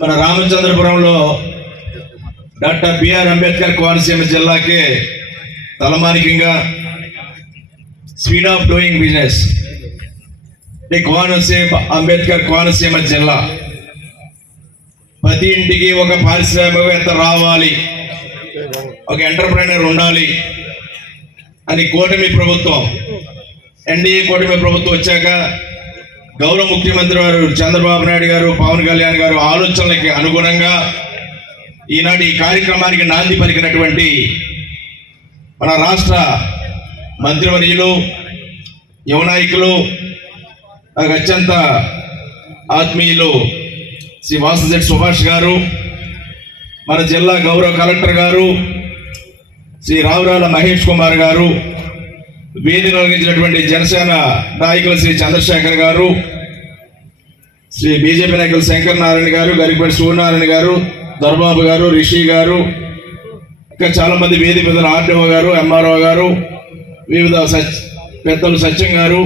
మన రామచంద్రపురంలో doctor BR Ambedkar Konaseema జిల్లాకి తలమానికంగా speed of doing business Konaseema Ambedkar Konaseema జిల్లా ప్రతి ఇంటికి ఒక పారిశ్రామికవేత్త రావాలి, ఒక ఎంటర్ప్రైనర్ ఉండాలి అని కూటమి ప్రభుత్వం ఎన్డీఏ కూటమి ప్రభుత్వం వచ్చాక గౌరవ ముఖ్యమంత్రి వారు చంద్రబాబు నాయుడు గారు, పవన్ కళ్యాణ్ గారు ఆలోచనలకి అనుగుణంగా ఈనాటి ఈ కార్యక్రమానికి నాంది పలికినటువంటి మన రాష్ట్ర మంత్రివర్యులు, యువ నాయకులు, నాకు అత్యంత ఆత్మీయులు శ్రీ వాసుశెట్టి సుభాష్ గారు, మన జిల్లా గౌరవ కలెక్టర్ గారు శ్రీ రావురాల మహేష్ కుమార్ గారు, వేదిక నిర్వహించినటువంటి జనసేన నాయకులు శ్రీ చంద్రశేఖర్ గారు, శ్రీ బీజేపీ నాయకులు శంకర్ నారాయణ గారు, గరికపేట సూర్యనారాయణ గారు, దొరబాబు గారు, రిషి గారు, ఇంకా చాలా మంది వేదిక పెద్దలు ఆర్డీఓ గారు, ఎంఆర్ఓ గారు, వివిధ పెద్దలు సత్యం గారు,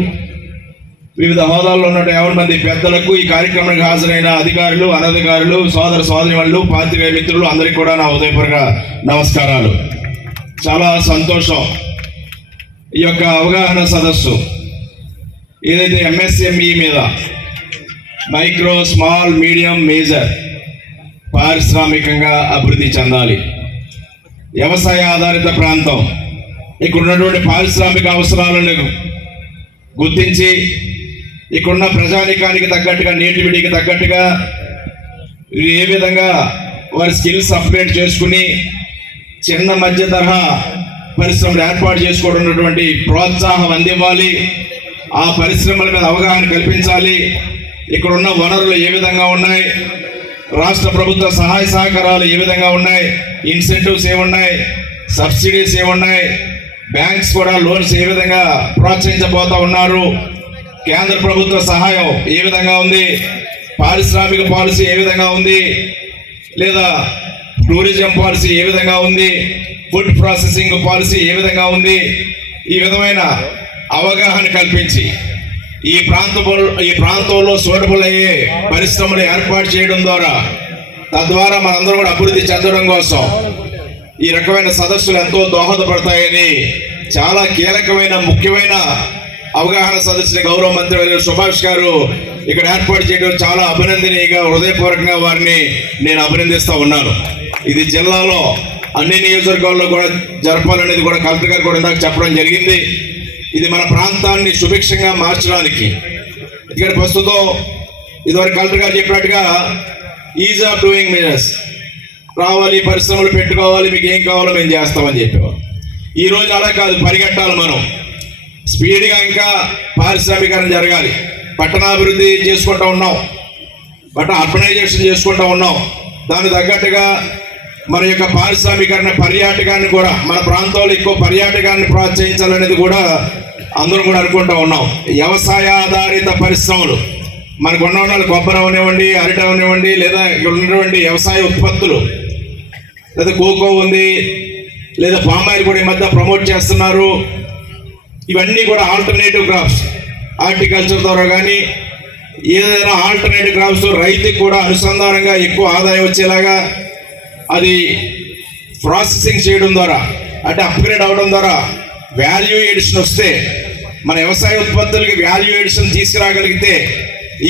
వివిధ హోదాల్లో ఉన్న 50 మంది పెద్దలకు, ఈ కార్యక్రమానికి హాజరైన అధికారులు, అనధికారులు, సోదర సోదరిమణులు, పాత్రికేయ మిత్రులు అందరికీ కూడా నా ఉదయపూర్వక నమస్కారాలు. చాలా సంతోషం. ఈ యొక్క అవగాహన సదస్సు ఏదైతే ఎంఎస్ఎంఈ మీద మైక్రో, స్మాల్, మీడియం, మేజర్ పారిశ్రామికంగా అభివృద్ధి చెందాలి, వ్యవసాయ ఆధారిత ప్రాంతం, ఇక్కడ ఉన్నటువంటి పారిశ్రామిక అవసరాలను గుర్తించి ఇక్కడున్న ప్రజానికానికి తగ్గట్టుగా, నేటివిటీకి తగ్గట్టుగా ఏ విధంగా వారి స్కిల్స్ అప్గ్రేడ్ చేసుకుని చిన్న మధ్య తరహా పరిశ్రమలు ఏర్పాటు చేసుకోవడం ప్రోత్సాహం అందివ్వాలి, ఆ పరిశ్రమల మీద అవగాహన కల్పించాలి, ఇక్కడ ఉన్న వనరులు ఏ విధంగా ఉన్నాయి, రాష్ట్ర ప్రభుత్వ సహాయ సహకారాలు ఏ విధంగా ఉన్నాయి, ఇన్సెంటివ్స్ ఏమున్నాయి, సబ్సిడీస్ ఏమున్నాయి, బ్యాంక్స్ కూడా లోన్స్ ఏ విధంగా ప్రోత్సహించబోతా ఉన్నారు, కేంద్ర ప్రభుత్వ సహాయం ఏ విధంగా ఉంది, పారిశ్రామిక పాలసీ ఏ విధంగా ఉంది, లేదా టూరిజం పాలసీ ఏ విధంగా ఉంది, ఫుడ్ ప్రాసెసింగ్ పాలసీ ఏ విధంగా ఉంది, ఈ విధమైన అవగాహన కల్పించి ఈ ప్రాంతంలో సూటబుల్ అయ్యే పరిశ్రమలు ఏర్పాటు చేయడం ద్వారా తద్వారా మనందరం కూడా అభివృద్ధి చెందడం కోసం ఈ రకమైన సదస్సులు ఎంతో దోహదపడతాయని చాలా కీలకమైన ముఖ్యమైన అవగాహన సదస్సుని గౌరవ మంత్రి సుభాష్ గారు ఇక్కడ ఏర్పాటు చేయడం చాలా అభినందనీయంగా, హృదయపూర్వకంగా వారిని నేను అభినందిస్తూ ఉన్నాను. ఇది జిల్లాలో అన్ని నియోజకవర్గాల్లో కూడా జరపాలనేది కూడా కలెక్టర్ గారు కూడా ఇందాక చెప్పడం జరిగింది. ఇది మన ప్రాంతాన్ని సుభిక్షంగా మార్చడానికి ఇక్కడ ప్రస్తుతం ఇదివరకు కలెక్టర్ గారు చెప్పినట్టుగా ఈజ్ ఆఫ్ డూయింగ్ బిజినెస్ రావాలి, పరిశ్రమలు పెట్టుకోవాలి, మీకు ఏం కావాలో మేము చేస్తామని చెప్పేవారు. ఈరోజు అలా కాదు, పరిగెట్టాలి, మనం స్పీడ్గా ఇంకా పారిశ్రామికరణ జరగాలి, పట్టణాభివృద్ధి చేసుకుంటూ ఉన్నాం, అర్బనైజేషన్ చేసుకుంటూ ఉన్నాం. దానికి తగ్గట్టుగా మన యొక్క పారిశ్రామికరణ, పర్యాటకాన్ని కూడా మన ప్రాంతాల్లో ఎక్కువ పర్యాటకాన్ని ప్రోత్సహించాలనేది కూడా అందరూ కూడా అనుకుంటూ ఉన్నాం. వ్యవసాయ ఆధారిత పరిశ్రమలు మనకు ఉన్న కొబ్బరి అవనివ్వండి, అరటి అవనివ్వండి, లేదా ఇక్కడ ఉన్నటువంటి వ్యవసాయ ఉత్పత్తులు, లేదా కోకో ఉంది, లేదా పామాయిల్ కూడా ఈ మధ్య ప్రమోట్ చేస్తున్నారు. ఇవన్నీ కూడా ఆల్టర్నేటివ్ క్రాప్స్, హార్టికల్చర్ ద్వారా కానీ ఏదైనా ఆల్టర్నేటివ్ క్రాప్స్ రైతుకి కూడా అనుసంధానంగా ఎక్కువ ఆదాయం వచ్చేలాగా అది ప్రాసెసింగ్ చేయడం ద్వారా, అంటే అప్గ్రేడ్ అవడం ద్వారా వాల్యూ ఎడిషన్ వస్తే, మన వ్యవసాయ ఉత్పత్తులకి వాల్యూ ఎడిషన్ తీసుకురాగలిగితే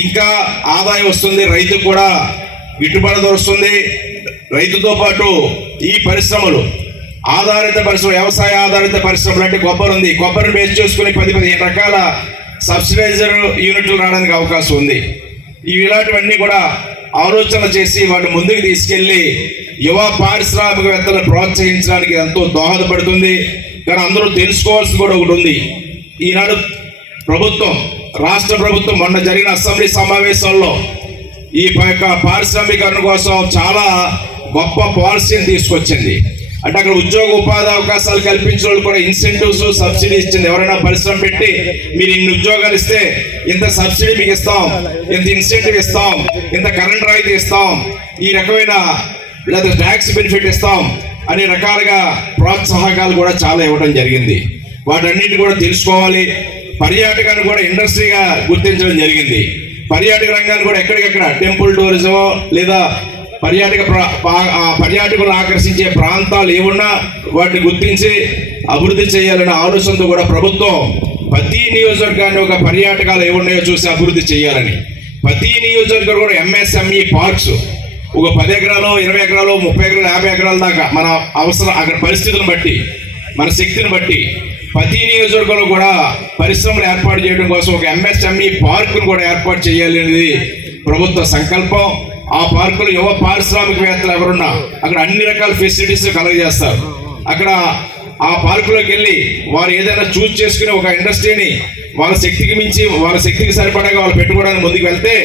ఇంకా ఆదాయం వస్తుంది, రైతుకు కూడా గిట్టుబాటు ధర వస్తుంది. రైతుతో పాటు ఈ పరిశ్రమలు ఆధారిత పరిశ్రమ, వ్యవసాయ ఆధారిత పరిశ్రమలు అంటే కొబ్బరి ఉంది, కొబ్బరిని బేస్ చేసుకుని 10-15 రకాల సబ్సిడైజర్ యూనిట్లు రావడానికి అవకాశం ఉంది. ఇలాంటివన్నీ కూడా ఆలోచన చేసి వాటిని ముందుకు తీసుకెళ్లి యువ పారిశ్రామికవేత్తలను ప్రోత్సహించడానికి ఎంతో దోహదపడుతుంది. కానీ అందరూ తెలుసుకోవాల్సింది కూడా ఒకటి ఉంది. ఈనాడు ప్రభుత్వం, రాష్ట్ర ప్రభుత్వం మొన్న జరిగిన అసెంబ్లీ సమావేశాల్లో ఈ పారిశ్రామికరణ కోసం చాలా గొప్ప పాలసీని తీసుకొచ్చింది. అంటే అక్కడ ఉద్యోగ ఉపాధి అవకాశాలు కల్పించిన వాళ్ళు కూడా ఇన్సెంటివ్స్, సబ్సిడీ ఇచ్చింది. ఎవరైనా పరిశ్రమ పెట్టి మీరు ఇన్ని ఉద్యోగాలు ఇస్తే ఇంత సబ్సిడీ మీకు ఇస్తాం, ఇంత ఇన్సెంటివ్ ఇస్తాం, ఇంత కరెంట్ రాయితీ ఇస్తాం, ఈ రకమైన లేదా ట్యాక్స్ బెనిఫిట్ ఇస్తాం అనే రకాలుగా ప్రోత్సాహకాలు కూడా చాలా ఇవ్వడం జరిగింది. వాటన్నిటిని కూడా తెలుసుకోవాలి. పర్యాటకాన్ని కూడా ఇండస్ట్రీగా గుర్తించడం జరిగింది. పర్యాటక రంగాన్ని కూడా ఎక్కడికెక్కడ టెంపుల్ టూరిజం లేదా పర్యాటకులను ఆకర్షించే ప్రాంతాలు ఏమున్నా వాటిని గుర్తించి అభివృద్ధి చేయాలనే ఆలోచనతో కూడా ప్రభుత్వం ప్రతి నియోజకవర్గాన్ని ఒక పర్యాటకాలు ఏమున్నాయో చూసి అభివృద్ధి చేయాలని ప్రతి నియోజకవర్గం కూడా ఎంఎస్ఎంఈ పార్క్స్ ఒక 10 ఎకరాలు 20 ఎకరాలు 30 ఎకరాలు 50 ఎకరాల దాకా మన అవసరం అక్కడ పరిస్థితులను బట్టి మన శక్తిని బట్టి ప్రతి నియోజకవర్గంలో కూడా పరిశ్రమలు ఏర్పాటు చేయడం కోసం ఒక ఎంఎస్ఎంఈ పార్కును కూడా ఏర్పాటు చేయాలి అనేది ప్రభుత్వ సంకల్పం. ఆ పార్కులు యువ పారిశ్రామికవేత్తలు ఎవరున్నా అక్కడ అన్ని రకాల ఫెసిలిటీస్ కలగజేస్తారు. అక్కడ ఆ పార్కులోకి వెళ్ళి వారు ఏదైనా చూస్ చేసుకుని ఒక ఇండస్ట్రీని వాళ్ళ శక్తికి మించి వాళ్ళ శక్తికి సరిపడగా వాళ్ళు పెట్టుకోవడానికి ముందుకు వెళ్తే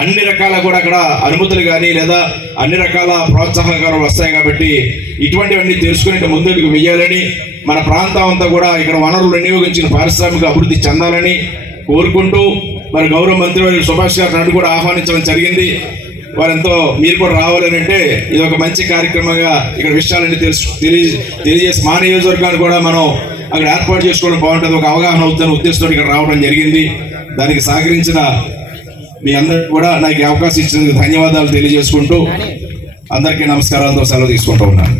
అన్ని రకాల కూడా అక్కడ అనుమతులు కానీ లేదా అన్ని రకాల ప్రోత్సాహకాలు వస్తాయి. కాబట్టి ఇటువంటివన్నీ తెలుసుకుని ముందుకు వెయ్యాలని మన ప్రాంతం అంతా కూడా ఇక్కడ వనరులు వినియోగించిన పారిశ్రామిక అభివృద్ధి చెందాలని కోరుకుంటూ మరి గౌరవ మంత్రి సుభాష్ గారు నన్ను కూడా ఆహ్వానించడం జరిగింది. వారెంతో మీరు కూడా రావాలని అంటే ఇది ఒక మంచి కార్యక్రమంగా ఇక్కడ విషయాలన్నీ తెలియజేసి మా నియోజకవర్గాన్ని కూడా మనం అక్కడ ఏర్పాటు చేసుకోవడం బాగుంటుంది, ఒక అవగాహన అవుతున్న ఉద్దేశంతో ఇక్కడ రావడం జరిగింది. దానికి సహకరించిన మీ అందరికీ కూడా నాకు అవకాశం ఇచ్చినందుకు ధన్యవాదాలు తెలియజేసుకుంటూ అందరికీ నమస్కారాలతో సెలవు తీసుకుంటూ ఉన్నాను.